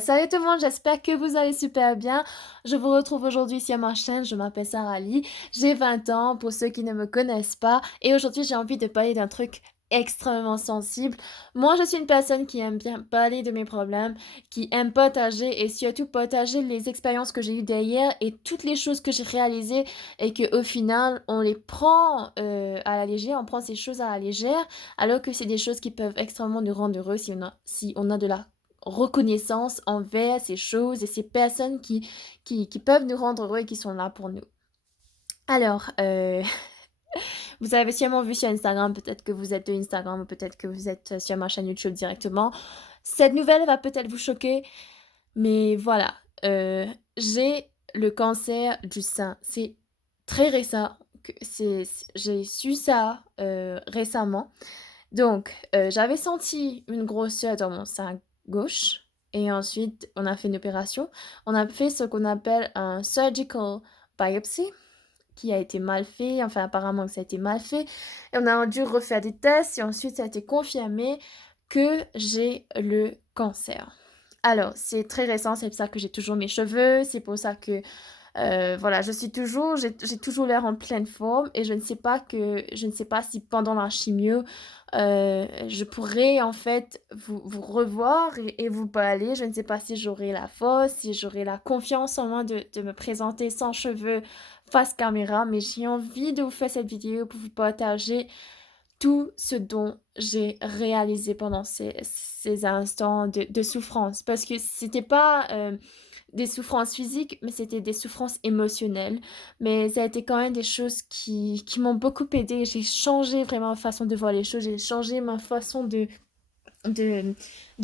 Salut tout le monde, j'espère que vous allez super bien. Je vous retrouve aujourd'hui sur ma chaîne, je m'appelle Sarah Lee, j'ai 20 ans pour ceux qui ne me connaissent pas et aujourd'hui j'ai envie de parler d'un truc extrêmement sensible. Moi je suis une personne qui aime bien parler de mes problèmes, qui aime partager et surtout partager les expériences que j'ai eues derrière et toutes les choses que j'ai réalisées et que au final on les prend à la légère, on prend ces choses à la légère alors que c'est des choses qui peuvent extrêmement nous rendre heureux si on a de la reconnaissance envers ces choses et ces personnes qui peuvent nous rendre heureux et qui sont là pour nous. Alors, vous avez sûrement vu sur Instagram, peut-être que vous êtes de Instagram ou peut-être que vous êtes sur ma chaîne YouTube directement. Cette nouvelle va peut-être vous choquer, mais voilà, j'ai le cancer du sein. C'est très récent que j'ai su ça, récemment. Donc, j'avais senti une grosseur dans mon sein gauche et ensuite on a fait une opération. On a fait ce qu'on appelle un surgical biopsy qui a été mal fait, enfin apparemment que ça a été mal fait et on a dû refaire des tests et ensuite ça a été confirmé que j'ai le cancer. Alors, c'est très récent, c'est pour ça que j'ai toujours mes cheveux, c'est pour ça que voilà, j'ai toujours l'air en pleine forme et je ne sais pas si pendant la chimio, je pourrais en fait vous revoir et vous parler. Je ne sais pas si j'aurai la force, si j'aurai la confiance en moi de me présenter sans cheveux face caméra, mais j'ai envie de vous faire cette vidéo pour vous partager tout ce dont j'ai réalisé pendant ces instants de souffrance. Parce que c'était pas, des souffrances physiques, mais c'était des souffrances émotionnelles. Mais ça a été quand même des choses qui m'ont beaucoup aidée. J'ai changé vraiment ma façon de voir les choses, j'ai changé ma façon de de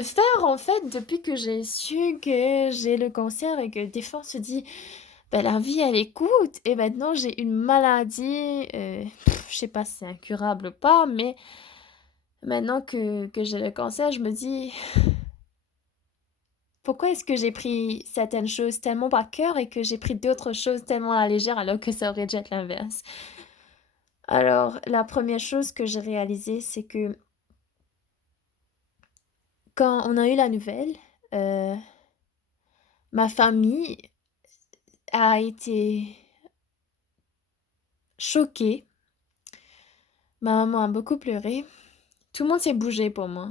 faire, en fait, depuis que j'ai su que j'ai le cancer et que des fois on se dit: «Bah, la vie elle est courte» et maintenant j'ai une maladie, je sais pas si c'est incurable ou pas, mais maintenant que j'ai le cancer, je me dis: «Pourquoi est-ce que j'ai pris certaines choses tellement par cœur et que j'ai pris d'autres choses tellement à la légère alors que ça aurait dû être l'inverse?» Alors, la première chose que j'ai réalisée, c'est que quand on a eu la nouvelle, heu, ma famille a été choquée. Ma maman a beaucoup pleuré. Tout le monde s'est bougé pour moi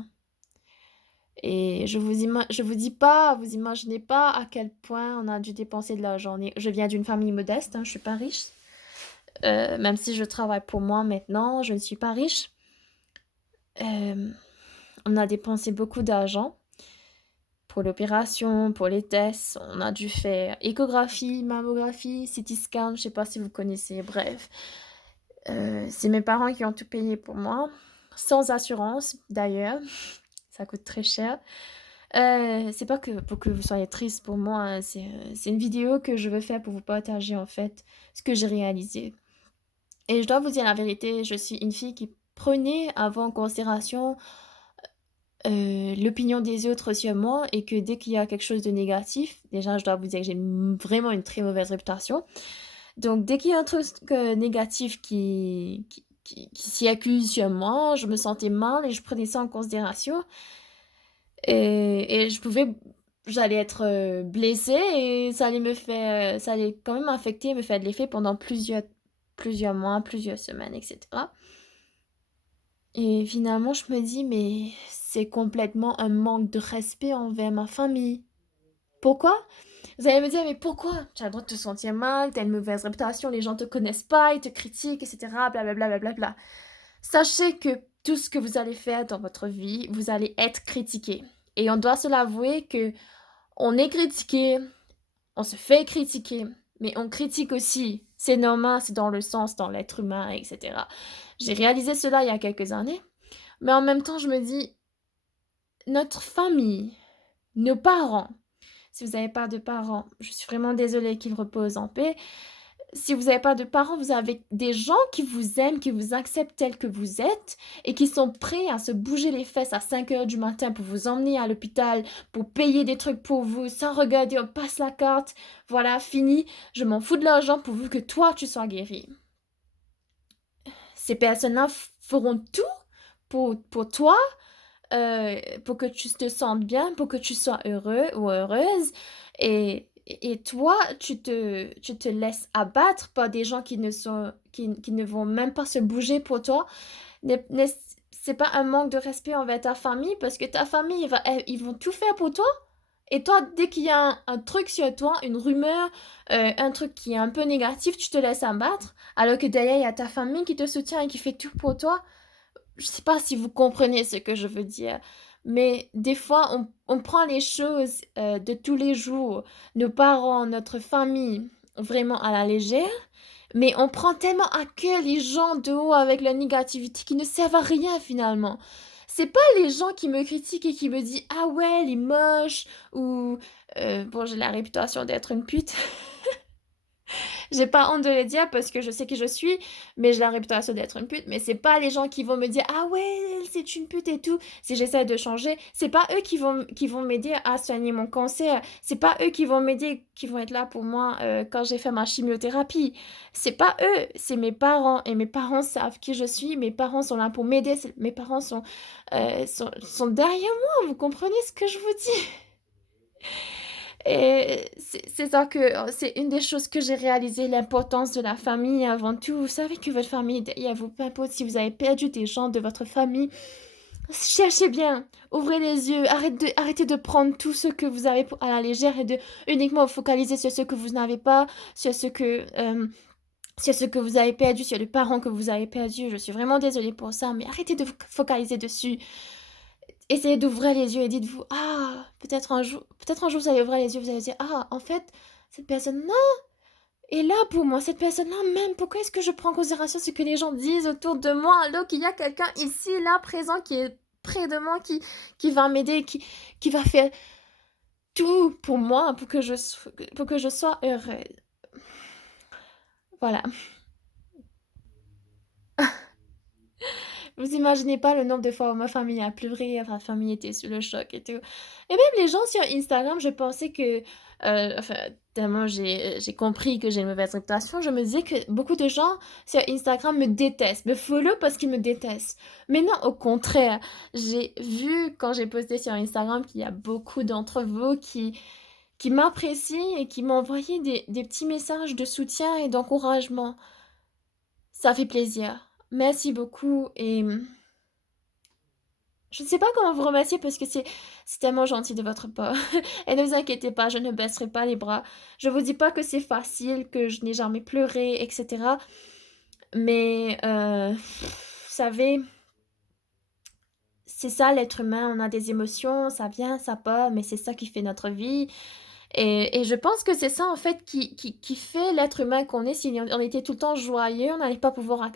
et je vous dis pas, vous imaginez pas à quel point on a dû dépenser de l'argent. Je viens d'une famille modeste, hein, je suis pas riche, même si je travaille pour moi maintenant, je ne suis pas riche. Hem, on a dépensé beaucoup d'argent pour l'opération, pour les tests. On a dû faire échographie, mammographie, CT scan, je sais pas si vous connaissez, bref. C'est mes parents qui ont tout payé pour moi, sans assurance d'ailleurs, ça coûte très cher. C'est pas que pour que vous soyez triste pour moi, hein, c'est une vidéo que je veux faire pour vous partager, en fait, ce que j'ai réalisé et je dois vous dire la vérité, je suis une fille qui prenait avant en considération, l'opinion des autres sur moi et que dès qu'il y a quelque chose de négatif, déjà je dois vous dire que j'ai vraiment une très mauvaise réputation. Donc dès qu'il y a un truc, négatif qui s'y accuse sur moi, je me sentais mal et je prenais ça en considération et j'allais être, blessée et ça allait quand même m'affecter, me faire de l'effet pendant plusieurs mois, plusieurs semaines et cetera et finalement je me dis: «Mais c'est complètement un manque de respect envers ma famille». Pourquoi? Vous allez me dire: «Mais pourquoi? Tu as le droit de te sentir mal, tu as une mauvaise réputation, les gens te connaissent pas, ils te critiquent et cetera, blablabla, blablabla». Sachez que tout ce que vous allez faire dans votre vie, vous allez être critiqué et on doit se l'avouer qu'on est critiqué, on se fait critiquer, mais on critique aussi. C'est normal, c'est dans le sens, dans l'être humain et cetera. J'ai réalisé cela il y a quelques années, mais en même temps, je me dis: «Notre famille, nos parents», si vous n'avez pas de parents, je suis vraiment désolée qu'ils reposent en paix. Si vous n'avez pas de parents, vous avez des gens qui vous aiment, qui vous acceptent tels que vous êtes et qui sont prêts à se bouger les fesses à 5 heures du matin pour vous emmener à l'hôpital, pour payer des trucs pour vous sans regarder, on passe la carte, voilà, fini, je m'en fous de l'argent pourvu que toi tu sois guéri. Ces personnes-là feront tout pour toi, pour que tu te sentes bien, pour que tu sois heureux ou heureuse et toi, tu te laisses abattre par des gens qui ne vont même pas se bouger pour toi. Ne c'est pas un manque de respect envers ta famille parce que ta famille, ils vont tout faire pour toi et toi, dès qu'il y a un truc sur toi, une rumeur, un truc qui est un peu négatif, tu te laisses abattre alors que derrière, il y a ta famille qui te soutient et qui fait tout pour toi. Je sais pas si vous comprenez ce que je veux dire, mais des fois, on prend les choses de tous les jours, nos parents, notre famille, vraiment à la légère, mais on prend tellement à cœur les gens de haut avec la négativité qui ne servent à rien finalement. C'est pas les gens qui me critiquent et qui me disent ah ouais, elle est moche ou bon, j'ai la réputation d'être une pute. J'ai pas honte de le dire parce que je sais qui je suis, mais j'ai la réputation d'être une pute. Mais c'est pas les gens qui vont me dire ah ouais, elle, c'est une pute et tout. Si j'essaie de changer, c'est pas eux qui vont m'aider à soigner mon cancer. C'est pas eux qui vont m'aider, qui vont être là pour moi quand j'ai fait ma chimiothérapie. C'est pas eux, c'est mes parents. Et mes parents savent qui je suis. Mes parents sont là pour m'aider. Mes parents sont derrière moi. Vous comprenez ce que je vous dis? Et c'est ça que c'est une des choses que j'ai réalisé, l'importance de la famille avant tout. Vous savez que votre famille est derrière vous, peu importe si vous avez perdu des gens de votre famille, cherchez bien, ouvrez les yeux, arrêtez de prendre tout ce que vous avez à la légère et de uniquement vous focaliser sur ce que vous n'avez pas, sur ce que vous avez perdu, sur les parents que vous avez perdus. Je suis vraiment désolée pour ça, mais arrêtez de vous focaliser dessus. Essayez d'ouvrir les yeux et dites-vous, ah, peut-être un jour vous allez ouvrir les yeux, vous allez dire, ah, en fait, cette personne-là est là pour moi, cette personne-là même, pourquoi est-ce que je prends en considération ce que les gens disent autour de moi, alors qu'il y a quelqu'un ici, là, présent, qui est près de moi, qui va m'aider, qui va faire tout pour moi, pour que je sois heureuse. Voilà. Vous imaginez pas le nombre de fois où ma famille a pleuré, ma famille était sous le choc et tout. Et même les gens sur Instagram, je pensais que, enfin, tellement j'ai compris que j'ai une mauvaise réputation, je me disais que beaucoup de gens sur Instagram me détestent, me follow parce qu'ils me détestent. Mais non, au contraire, j'ai vu quand j'ai posté sur Instagram qu'il y a beaucoup d'entre vous qui m'apprécient et qui m'ont envoyé des petits messages de soutien et d'encouragement. Ça fait plaisir. Merci beaucoup et je ne sais pas comment vous remercier parce que c'est tellement gentil de votre part. Et ne vous inquiétez pas, je ne baisserai pas les bras. Je vous dis pas que c'est facile, que je n'ai jamais pleuré, etc. Mais vous savez, c'est ça l'être humain. On a des émotions, ça vient, ça part, mais c'est ça qui fait notre vie. Et je pense que c'est ça en fait qui fait l'être humain qu'on est. Si on était tout le temps joyeux, on n'allait pas pouvoir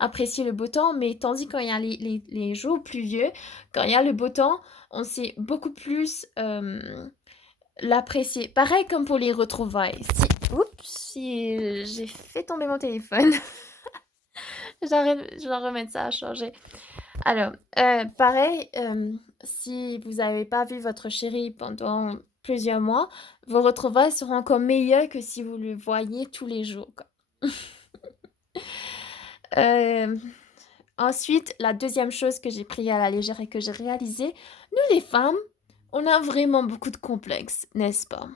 apprécier le beau temps. Mais tandis quand il y a les jours pluvieux, quand il y a le beau temps, on sait beaucoup plus l'apprécier. Pareil comme pour les retrouvailles. Si j'ai fait tomber mon téléphone, je dois remettre ça à changer. Alors, pareil, si vous n'avez pas vu votre chéri pendant plusieurs mois, vos retrouvailles seront encore meilleures que si vous le voyez tous les jours, quoi. Hem, Ensuite, la deuxième chose que j'ai pris à la légère et que j'ai réalisé, nous les femmes, on a vraiment beaucoup de complexes, n'est-ce pas?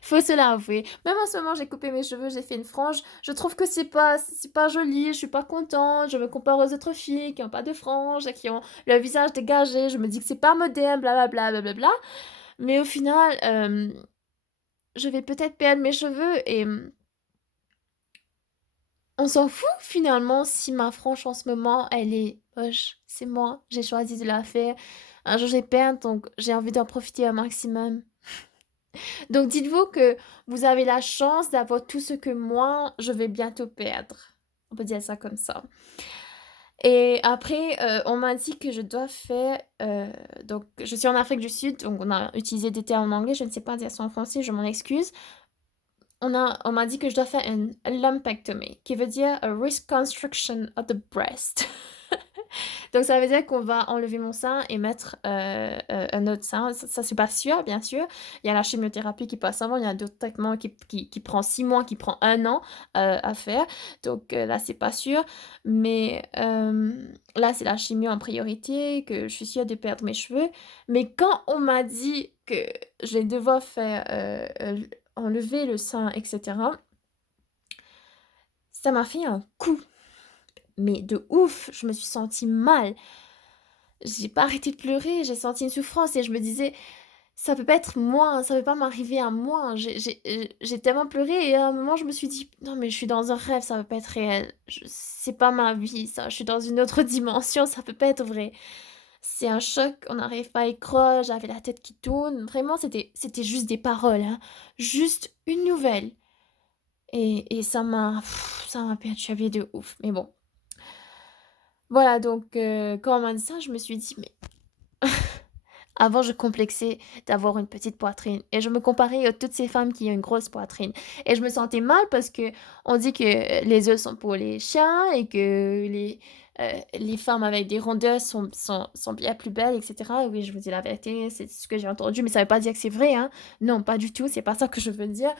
Faut se l'avouer. Même en ce moment, j'ai coupé mes cheveux, j'ai fait une frange. Je trouve que c'est pas joli, je suis pas contente. Je me compare aux autres filles qui ont pas de franges, et qui ont le visage dégagé. Je me dis que c'est pas moderne, blablabla, blablabla. Mais au final, je vais peut-être perdre mes cheveux et on s'en fout finalement si ma frange en ce moment, elle est moche. C'est moi, j'ai choisi de la faire. Un jour, je vais perdre, donc j'ai envie d'en profiter un maximum. Donc dites-vous que vous avez la chance d'avoir tout ce que moi, je vais bientôt perdre. On peut dire ça comme ça. Et après, on m'a dit que je dois faire, donc je suis en Afrique du Sud, donc on a utilisé des termes en anglais, je ne sais pas dire ça en français, je m'en excuse. On m'a dit que je dois faire une lumpectomy, qui veut dire a reconstruction of the breast. Donc ça veut dire qu'on va enlever mon sein et mettre, un autre sein. Ça, c'est pas sûr, bien sûr. Il y a la chimiothérapie qui passe avant, il y a d'autres traitements qui prend 6 mois, qui prend 1 an, à faire. Donc, là, c'est pas sûr. Mais, là, c'est la chimio en priorité, que je suis sûre de perdre mes cheveux. Mais quand on m'a dit que je vais devoir faire, enlever le sein et cetera, ça m'a fait un coup, mais de ouf! Je me suis sentie mal. J'ai pas arrêté de pleurer, j'ai senti une souffrance et je me disais: «Ça peut pas être moi, hein, ça peut pas m'arriver à moi». J'ai tellement pleuré et à un moment je me suis dit: «Non mais je suis dans un rêve, ça peut pas être réel. C'est pas ma vie ça, je suis dans une autre dimension, ça peut pas être vrai». C'est un choc, on n'arrive pas à y croire, j'avais la tête qui tourne. Vraiment c'était juste des paroles, hein, juste une nouvelle et ça m'a perturbée de ouf. Mais bon, voilà donc quand on m'a dit ça, je me suis dit: «Mais». Avant, je complexais d'avoir une petite poitrine et je me comparais à toutes ces femmes qui ont une grosse poitrine et je me sentais mal parce que on dit que les œufs sont pour les chiens et que les femmes avec des rondeurs sont bien plus belles et cetera. Oui, je vous dis la vérité, c'est ce que j'ai entendu, mais ça veut pas dire que c'est vrai, hein. Non, pas du tout, c'est pas ça que je veux dire.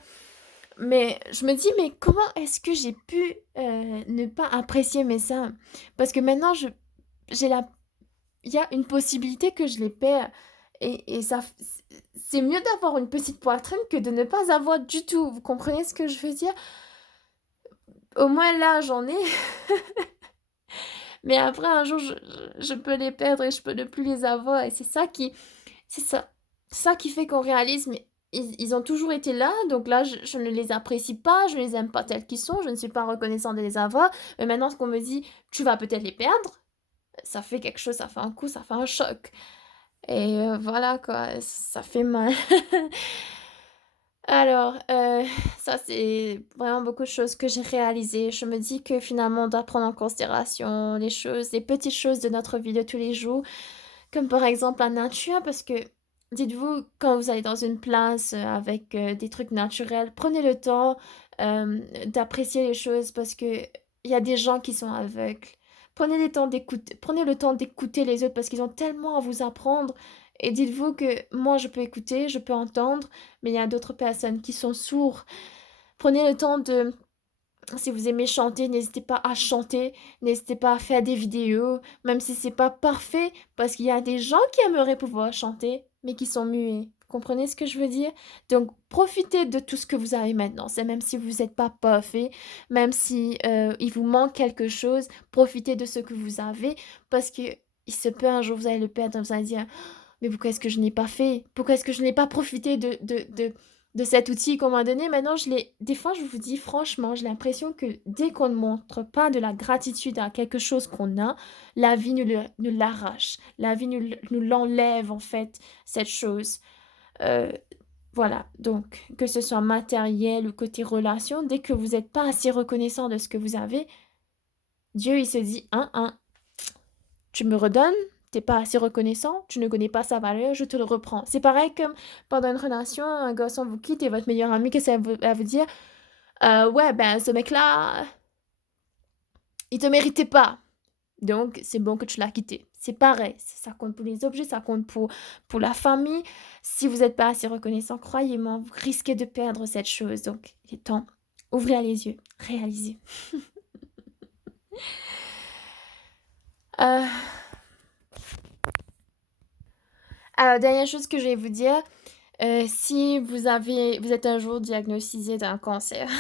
Mais je me dis: «Mais comment est-ce que j'ai pu, ne pas apprécier mes seins?» Parce que maintenant j'ai la il y a une possibilité que je les perds et ça f c'est mieux d'avoir une petite poitrine que de ne pas avoir du tout. Vous comprenez ce que je veux dire? Au moins là, j'en ai, mais après un jour je peux les perdre et je peux ne plus les avoir et c'est ça qui fait qu'on réalise, mais ils ont toujours été là, donc là je ne les apprécie pas, je les aime pas tels qu'ils sont, je ne suis pas reconnaissante de les avoir, mais maintenant ce qu'on me dit: «Tu vas peut-être les perdre», ça fait quelque chose, ça fait un coup, ça fait un choc. Et voilà quoi, ça fait mal. Alors, ça c'est vraiment beaucoup de choses que j'ai réalisées. Je me dis que finalement on doit prendre en considération les petites choses de notre vie de tous les jours, comme par exemple la nature parce que dites-vous quand vous allez dans une place, avec, des trucs naturels, prenez le temps, d'apprécier les choses parce que il y a des gens qui sont aveugles. Prenez le temps d'écouter les autres parce qu'ils ont tellement à vous apprendre et dites-vous que moi je peux écouter, je peux entendre, mais il y a d'autres personnes qui sont sourds. Prenez le temps de si vous aimez chanter, n'hésitez pas à chanter, n'hésitez pas à faire des vidéos, même si c'est pas parfait, parce qu'il y a des gens qui aimeraient pouvoir chanter, mais qui sont muets. Vous comprenez ce que je veux dire? Donc profitez de tout ce que vous avez maintenant. C'est même si vous êtes pas parfait, même si, il vous manque quelque chose, profitez de ce que vous avez parce que il se peut un jour vous allez le perdre, vous allez dire: «Mais pourquoi est-ce que je n'ai pas fait? Pourquoi est-ce que je n'ai pas profité de cet outil qu'on m'a donné?» Maintenant je l'ai des fois je vous dis franchement, j'ai l'impression que dès qu'on ne montre pas de la gratitude à quelque chose qu'on a, la vie nous l'arrache. La vie nous l'enlève en fait, cette chose. Heu, voilà, donc que ce soit matériel ou côté relation, dès que vous n'êtes pas assez reconnaissant de ce que vous avez, Dieu il se dit: «Hein, hein, tu me redonnes, t'es pas assez reconnaissant, tu ne connais pas sa valeur, je te le reprends». C'est pareil comme pendant une relation, un garçon vous quitte et votre meilleure amie, qu'est-ce qu'elle va vous dire? Ouais, ben, ce mec-là, il te méritait pas, donc c'est bon que tu l'as quitté. C'est pareil, ça compte pour les objets, ça compte pour la famille. Si vous êtes pas assez reconnaissant, croyez-moi, vous risquez de perdre cette chose, donc il est temps, ouvrez les yeux, réalisez. Heu, alors dernière chose que je vais vous dire, si vous êtes un jour diagnosticé d'un cancer,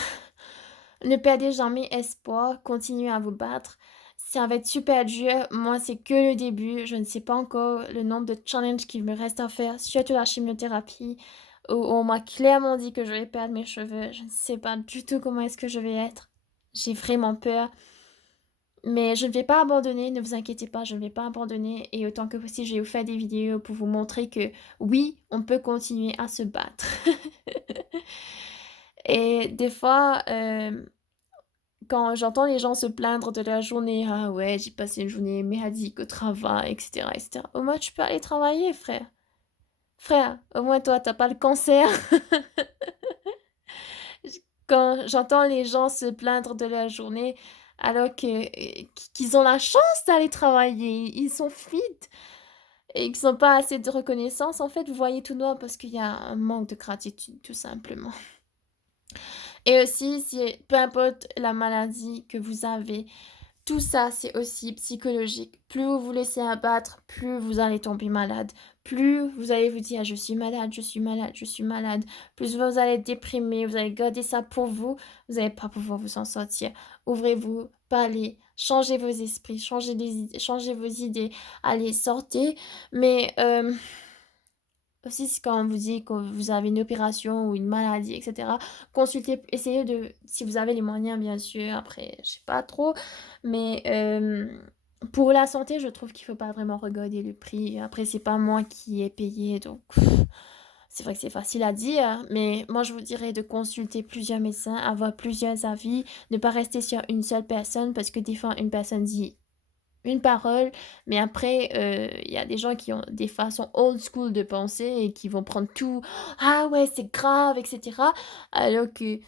ne perdez jamais espoir, continuez à vous battre. Ça va être super dur. Moi, c'est que le début. Je ne sais pas encore le nombre de challenges qu'il me reste à faire, surtout la chimiothérapie, où on m'a clairement dit que je vais perdre mes cheveux. Je ne sais pas du tout comment est-ce que je vais être. J'ai vraiment peur. Mais je ne vais pas abandonner, ne vous inquiétez pas, je ne vais pas abandonner et autant que possible, je vais vous faire des vidéos pour vous montrer que oui, on peut continuer à se battre. Et des fois, quand j'entends les gens se plaindre de la journée: «Ah ouais, j'ai passé une journée merdique au travail» et cetera. Au moins tu peux aller travailler frère. Frère, au moins toi, tu as pas le cancer. J Quand j'entends les gens se plaindre de la journée, alors qu'ils ont la chance d'aller travailler. Ils sont fit et qu'ils ont pas assez de reconnaissance. En fait, vous voyez tout noir parce qu'il y a un manque de gratitude, tout simplement. Et aussi, si peu importe la maladie que vous avez, tout ça, c'est aussi psychologique. Plus vous vous laissez abattre, plus vous allez tomber malade. Plus vous allez vous dire: «Je suis malade, je suis malade, je suis malade». Plus vous allez être déprimé, vous allez garder ça pour vous, vous allez pas pouvoir vous en sortir. Ouvrez-vous, parlez, changez vos esprits, changez les idées, changez vos idées. Allez, sortez, mais aussi, c'est quand on vous dit que vous avez une opération ou une maladie et cetera, consultez, essayez de si vous avez les moyens bien sûr, après je sais pas trop, mais pour la santé, je trouve qu'il faut pas vraiment regarder le prix. Après c'est pas moi qui ai payé donc c'est vrai que c'est facile à dire, mais moi je vous dirais de consulter plusieurs médecins, avoir plusieurs avis, ne pas rester sur une seule personne parce que des fois une personne dit une parole, mais après, il y a des gens qui ont des façons old school de penser et qui vont prendre tout: «Ah ouais, c'est grave» et cetera, alors que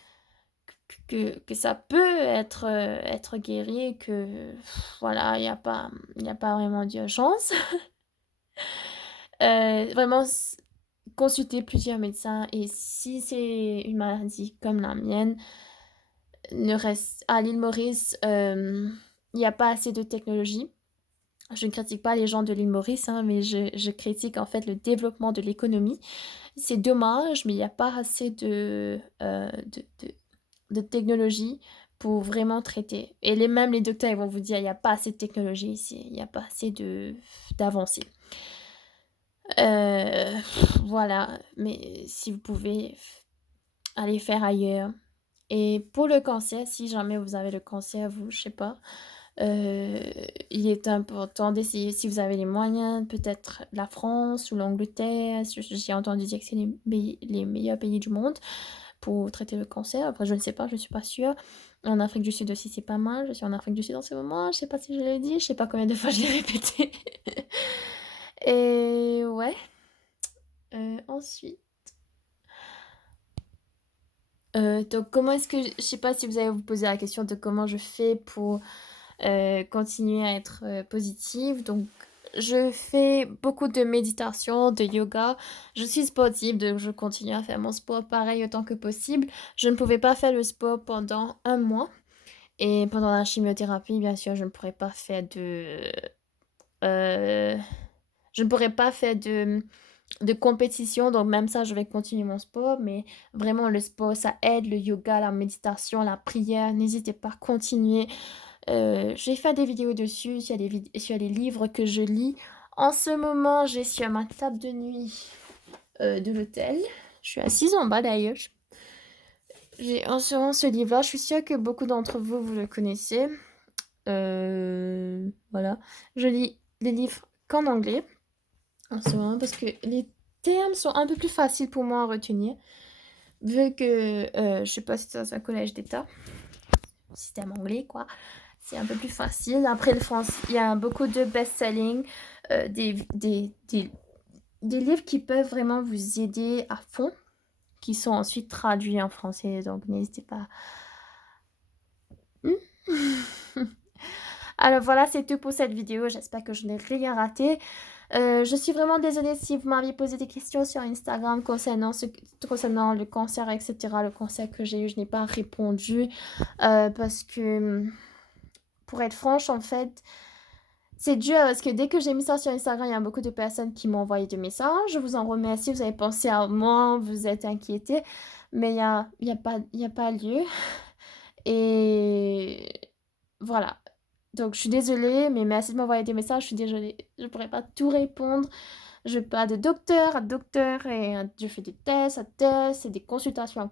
ça peut être guéri et que voilà, il y a pas vraiment d'urgence. Vraiment consulter plusieurs médecins et si c'est une maladie comme la mienne, ne reste à l'île Maurice, il y a pas assez de technologie. Je ne critique pas les gens de l'île Maurice, hein, mais je critique en fait le développement de l'économie. C'est dommage, mais il y a pas assez de technologie pour vraiment traiter et même les docteurs, ils vont vous dire: «Il y a pas assez de technologie ici, il y a pas assez d'avancées». Heu, voilà, mais si vous pouvez, allez faire ailleurs et pour le cancer, si jamais vous avez le cancer, vous, je sais pas. Heu, il est important d'essayer si vous avez les moyens, peut-être la France ou l'Angleterre. J'ai entendu dire que c'est les meilleurs pays du monde pour traiter le cancer. Après je ne sais pas, je ne suis pas sûre. En Afrique du Sud aussi, c'est pas mal. Je suis en Afrique du Sud en ce moment, je sais pas si je l'ai dit, je sais pas combien de fois je l'ai répété. Et ouais, ensuite, donc comment est-ce que je sais pas si vous allez vous poser la question de comment je fais pour continuer à être, positive. Donc je fais beaucoup de méditation, de yoga. Je suis sportive, donc je continue à faire mon sport pareil autant que possible. Je ne pouvais pas faire le sport pendant un mois et pendant la chimiothérapie, bien sûr, heu, je ne pourrais pas faire de compétition, donc même ça, je vais continuer mon sport, mais vraiment le sport, ça aide, le yoga, la méditation, la prière, n'hésitez pas, continuez. Je vais faire des vidéos dessus, sur les livres que je lis. En ce moment, j'ai sur ma table de nuit, de l'hôtel. Je suis assise en bas d'ailleurs. J'ai en ce moment ce livre-là, je suis sûre que beaucoup d'entre vous, vous le connaissez. Voilà. Je lis les livres qu'en anglais, en ce moment, parce que les termes sont un peu plus faciles pour moi à retenir, vu que, je suis pas dans un collège d'État, système anglais quoi. C'est un peu plus facile. Après le français, il y a beaucoup de best-selling, des livres qui peuvent vraiment vous aider à fond, qui sont ensuite traduits en français, donc n'hésitez pas. Mmh. Alors voilà, c'est tout pour cette vidéo. J'espère que je n'ai rien raté. Je suis vraiment désolée si vous m'aviez posé des questions sur Instagram concernant le cancer et cetera. Le cancer que j'ai eu, je n'ai pas répondu, parce que, pour être franche, en fait, c'est dur parce que dès que j'ai mis ça sur Instagram, il y a beaucoup de personnes qui m'ont envoyé des messages. Je vous en remercie, vous avez pensé à moi, vous êtes inquiétés, mais il y a pas lieu et voilà. Donc je suis désolée, mais merci de m'envoyer des messages, je suis désolée, je pourrais pas tout répondre. Je vais pas de docteur à docteur et je fais des tests à tests et des consultations